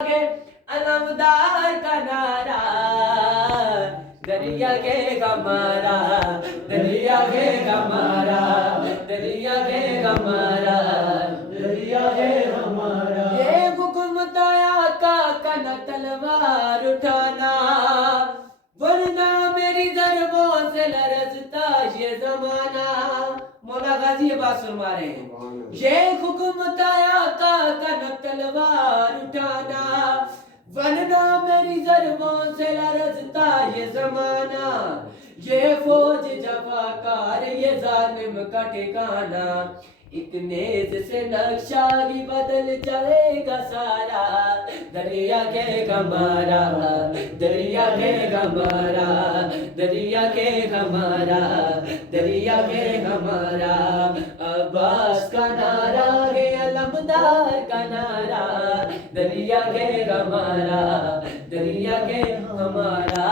کے علمدار کا نعرہ دریا کے ہمارا دریا کے ہمارا دریا کے ہمارا دریا کے ہمارا یہ حکم تھا آقا کا نہ تلوار اٹھانا ورنہ میری ضربوں سے لرزتا یہ زمانہ مولا غازی یہ بات فرما رہے ہیں یہ حکم تھا آقا کا نہ تلوار اٹھانا ورنہ میری ضربوں سے لرزتا یہ زمانہ یہ فوج جفاکار یہ ظالم کا ٹھکانہ ایک نیز سے نقشہ بھی بدل جائے گا سارا دریا کے ہمارا دریا کے ہمارا دریا کے ہمارا دریا کے ہمارا عباس کا نعرہ ہے علمدار کا نعرہ دریا کے ہمارا دریا کے ہمارا